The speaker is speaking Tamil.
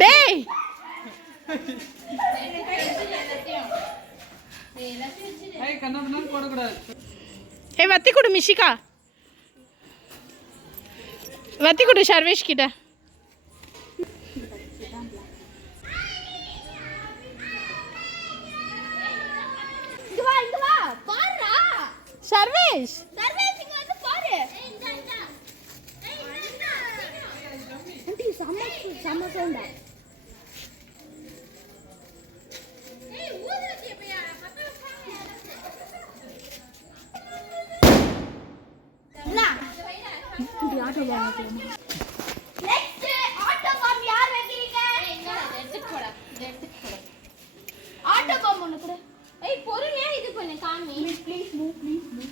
டேய் ஏய் வத்தி கொடு மிஷிகா, வத்தி கொடு சர்வேஷ் கிட்ட. சர்வேஷ் சர்வேஷ் இங்க வந்து பாரு. ஆண்டி சம சவுண்டா. ஏய் ஊதுறீங்க எப்பயா பத்த இல்ல இது ஆட்டோ வாங்க. நெக்ஸ்ட் ஆட்டோ பாம் யார் வைக்கிறீங்க? இங்க எடுத்து போடா, எடுத்து போடா. ஆட்டோ பாம் ஒன்னு கூட. ஏய் பொறுமையா இது பண்ணு காமி. Please move please move.